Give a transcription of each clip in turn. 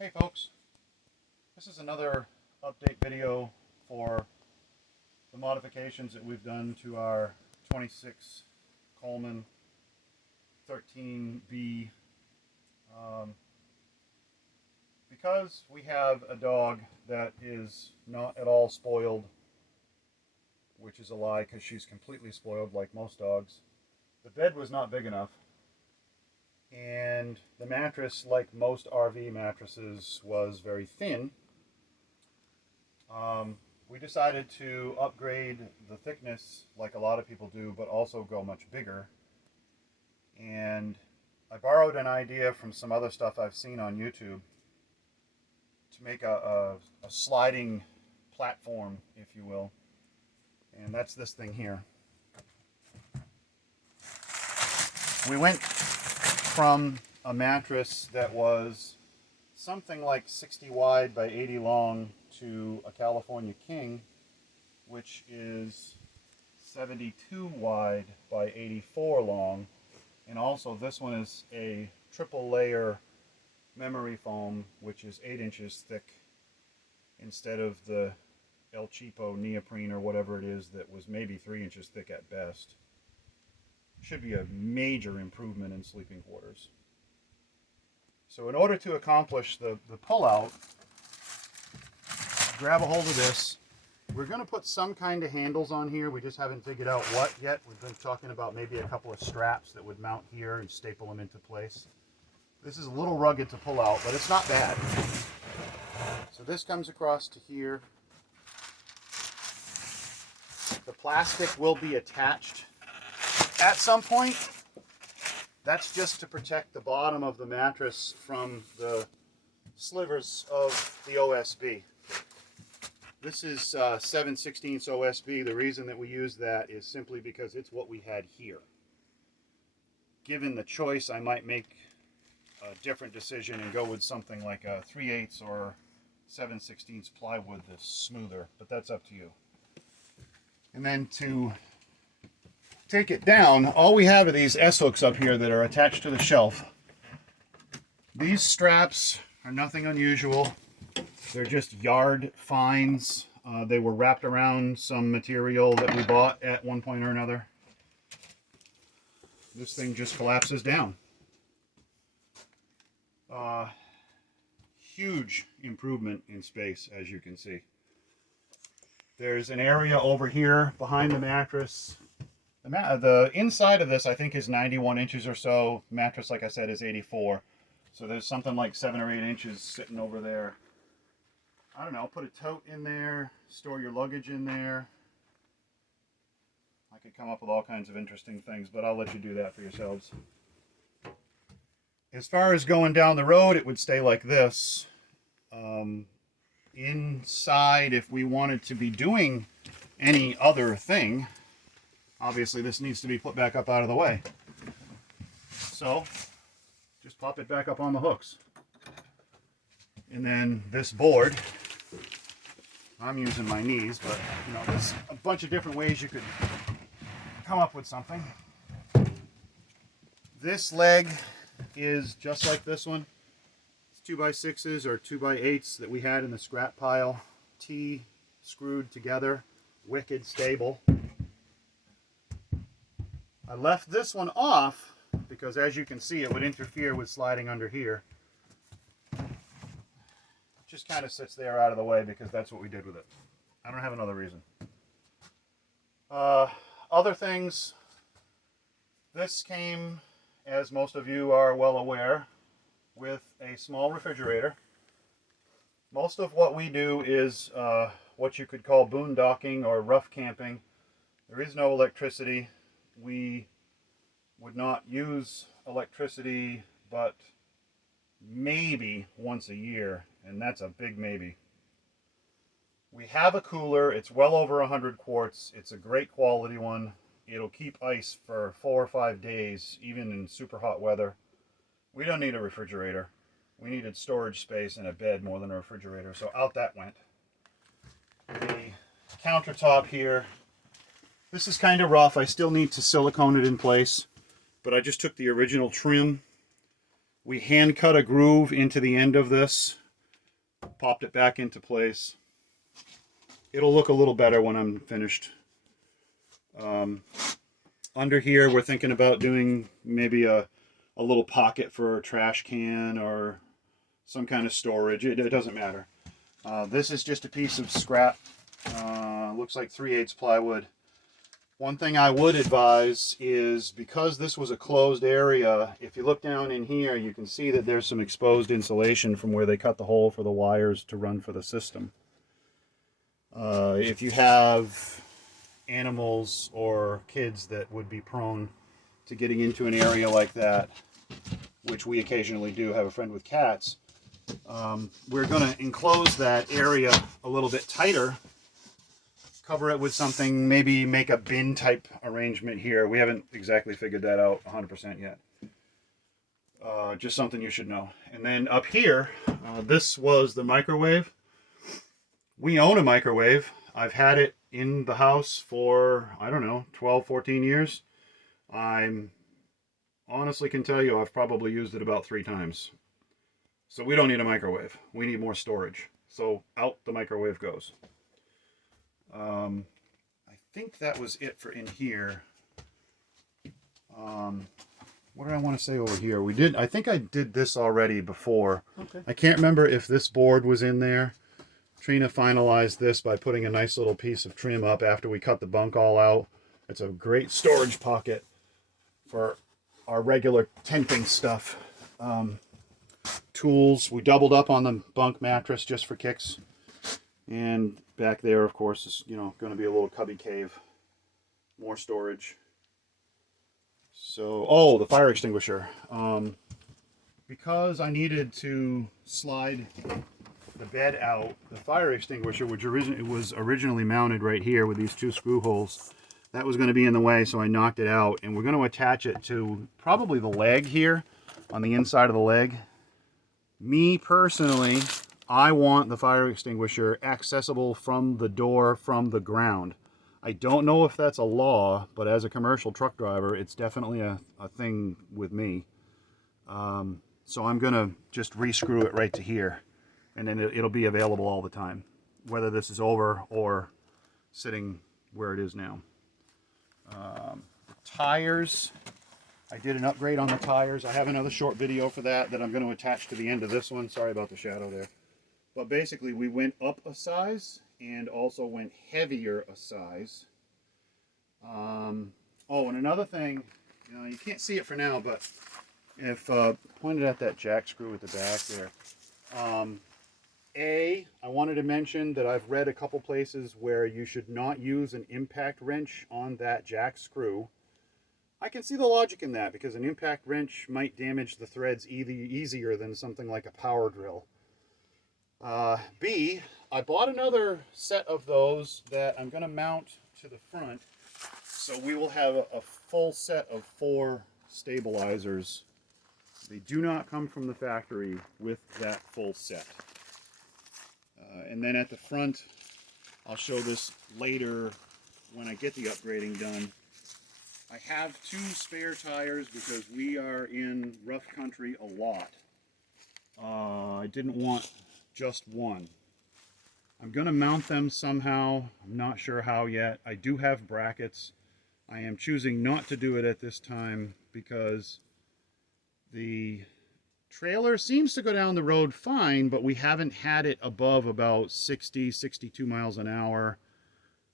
Hey folks, this is another update video for the modifications that we've done to our 26 Coleman 13B. Because we have a dog that is not at all spoiled, which is a lie because she's completely spoiled like most dogs, the bed was not big enough. And the mattress, like most RV mattresses, was very thin. We decided to upgrade the thickness like a lot of people do, but also go much bigger. And I borrowed an idea from some other stuff I've seen on YouTube to make a sliding platform, if you will. And that's this thing here. We went from a mattress that was something like 60 wide by 80 long to a California King, which is 72 wide by 84 long. And also this one is a triple layer memory foam, which is 8 inches thick instead of the El Cheapo neoprene or whatever it is that was maybe 3 inches thick at best. Should be a major improvement in sleeping quarters. So in order to accomplish the pull-out, grab a hold of this. We're going to put some kind of handles on here. We just haven't figured out what yet. We've been talking about maybe a couple of straps that would mount here and staple them into place. This is a little rugged to pull out, but it's not bad. So this comes across to here. The plastic will be attached at some point. That's just to protect the bottom of the mattress from the slivers of the OSB. This is 7/16 OSB. The reason that we use that is simply because it's what we had here. Given the choice, I might make a different decision and go with something like a 3/8 or 7/16 plywood that's smoother, but that's up to you. And then to take it down, all we have are these S-hooks up here that are attached to the shelf. These straps are nothing unusual. They're just yard fines. They were wrapped around some material that we bought at one point or another. This thing just collapses down. Huge improvement in space, as you can see. There's an area over here behind the mattress. The inside of this, I think, is 91 inches or so. Mattress, like I said, is 84. So there's something like 7 or 8 inches sitting over there. I don't know, put a tote in there, store your luggage in there. I could come up with all kinds of interesting things, but I'll let you do that for yourselves. As far as going down the road, it would stay like this. Inside, if we wanted to be doing any other thing, obviously this needs to be put back up out of the way. So just pop it back up on the hooks. And then this board, I'm using my knees, but you know, there's a bunch of different ways you could come up with something. This leg is just like this one. It's 2x6s or 2x8s that we had in the scrap pile. T screwed together, wicked stable. I left this one off because, as you can see, it would interfere with sliding under here. It just kind of sits there out of the way because that's what we did with it. I don't have another reason. Other things, this came, as most of you are well aware, with a small refrigerator. Most of what we do is what you could call boondocking or rough camping. There is no electricity. We would not use electricity but maybe once a year, and that's a big maybe. We have a cooler. It's well over 100 quarts. It's a great quality one. It'll keep ice for 4 or 5 days, even in super hot weather. We don't need a refrigerator. We needed storage space and a bed more than a refrigerator, so out that went. The countertop here, this is kind of rough. I still need to silicone it in place, but I just took the original trim. We hand cut a groove into the end of this popped it back into place. It'll look a little better when I'm finished. Under here, we're thinking about doing maybe a little pocket for a trash can or some kind of storage. It doesn't matter. This is just a piece of scrap. Looks like 3/8 plywood. One thing I would advise is, because this was a closed area, if you look down in here, you can see that there's some exposed insulation from where they cut the hole for the wires to run for the system. If you have animals or kids that would be prone to getting into an area like that, which we occasionally do, have a friend with cats, we're going to enclose that area a little bit tighter, cover it with something, maybe make a bin type arrangement here. We haven't exactly figured that out 100% yet. Just something you should know. And then up here, this was the microwave. We own a microwave. I've had it in the house for, I don't know, 12, 14 years. I'm honestly can tell you I've probably used it about 3 times. So we don't need a microwave. We need more storage. So out the microwave goes. I think that was it for in here. What did I want to say over here? I think I did this already before. Okay. I can't remember if this board was in there. Trina finalized this by putting a nice little piece of trim up after we cut the bunk all out. It's a great storage pocket for our regular tenting stuff. Tools. We doubled up on the bunk mattress just for kicks. And back there, of course, is, going to be a little cubby cave. More storage. So, the fire extinguisher. Because I needed to slide the bed out, the fire extinguisher, which was originally mounted right here with these 2 screw holes, that was going to be in the way, so I knocked it out. And we're going to attach it to probably the leg here, on the inside of the leg. Me, personally, I want the fire extinguisher accessible from the door, from the ground. I don't know if that's a law, but as a commercial truck driver, it's definitely a thing with me. So I'm going to just re-screw it right to here, and then it'll be available all the time, whether this is over or sitting where it is now. The tires, I did an upgrade on the tires. I have another short video for that I'm going to attach to the end of this one. Sorry about the shadow there. But basically, we went up a size and also went heavier a size. And another thing, you can't see it for now, but if pointed at that jack screw at the back there. I wanted to mention that I've read a couple places where you should not use an impact wrench on that jack screw. I can see the logic in that, because an impact wrench might damage the threads easier than something like a power drill. B, I bought another set of those that I'm going to mount to the front, so we will have a full set of 4 stabilizers. They do not come from the factory with that full set. And then at the front, I'll show this later when I get the upgrading done. I have 2 spare tires because we are in rough country a lot. I didn't want just one. I'm going to mount them somehow. I'm not sure how yet. I do have brackets. I am choosing not to do it at this time because the trailer seems to go down the road fine, but we haven't had it above about 60, 62 miles an hour.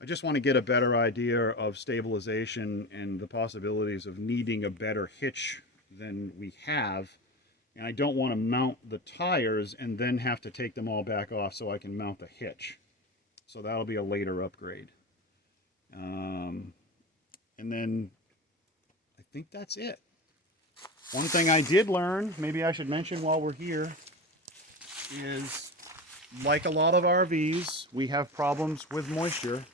I just want to get a better idea of stabilization and the possibilities of needing a better hitch than we have. And I don't want to mount the tires and then have to take them all back off so I can mount the hitch. So that'll be a later upgrade. And then I think that's it. One thing I did learn, maybe I should mention while we're here, is like a lot of RVs, we have problems with moisture.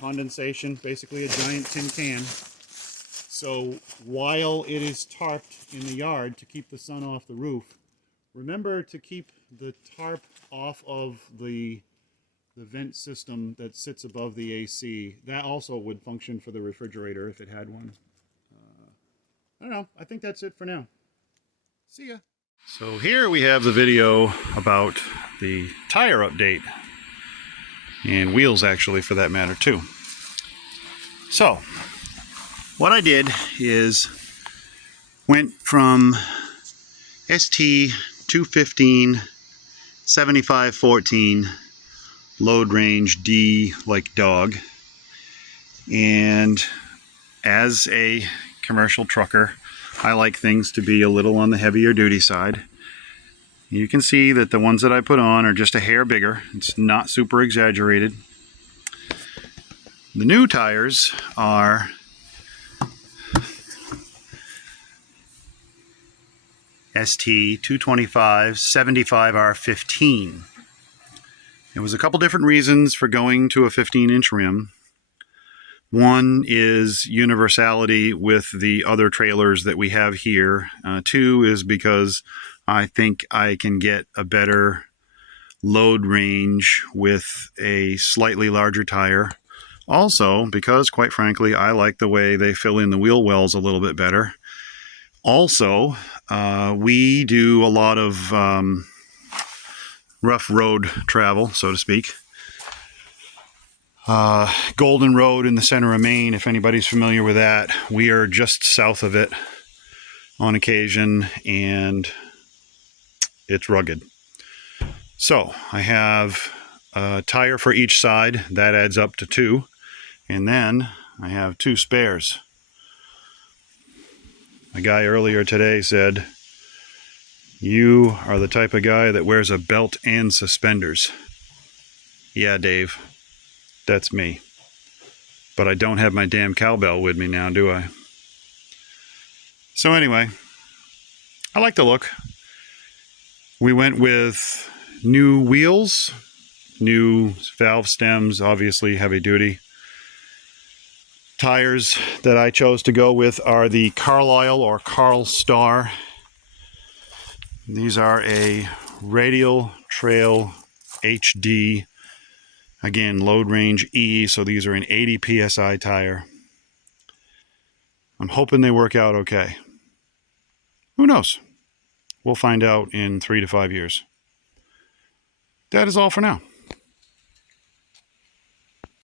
Condensation, basically a giant tin can. So while it is tarped in the yard to keep the sun off the roof, remember to keep the tarp off of the vent system that sits above the AC. That also would function for the refrigerator if it had one. I don't know. I think that's it for now. See ya. So here we have the video about the tire update, and wheels actually for that matter too. So what I did is went from ST 215 7514 load range D like dog, and as a commercial trucker I like things to be a little on the heavier duty side. You can see that the ones that I put on are just a hair bigger. It's not super exaggerated. The new tires are ST 225 75R15. There was a couple different reasons for going to a 15-inch rim. One is universality with the other trailers that we have here. Two is because I think I can get a better load range with a slightly larger tire. Also, because quite frankly, I like the way they fill in the wheel wells a little bit better. Also, we do a lot of rough road travel, so to speak. Golden Road in the center of Maine, if anybody's familiar with that. We are just south of it on occasion, and it's rugged. So I have a tire for each side. That adds up to 2. And then I have 2 spares. A guy earlier today said, "You are the type of guy that wears a belt and suspenders." Yeah, Dave. That's me. But I don't have my damn cowbell with me now, do I? So anyway, I like the look. We went with new wheels, new valve stems, obviously heavy duty. Tires that I chose to go with are the Carlisle or Carl Star. These are a Radial Trail HD. Again, load range E, so these are an 80 PSI tire. I'm hoping they work out okay. Who knows? We'll find out in 3 to 5 years. That is all for now.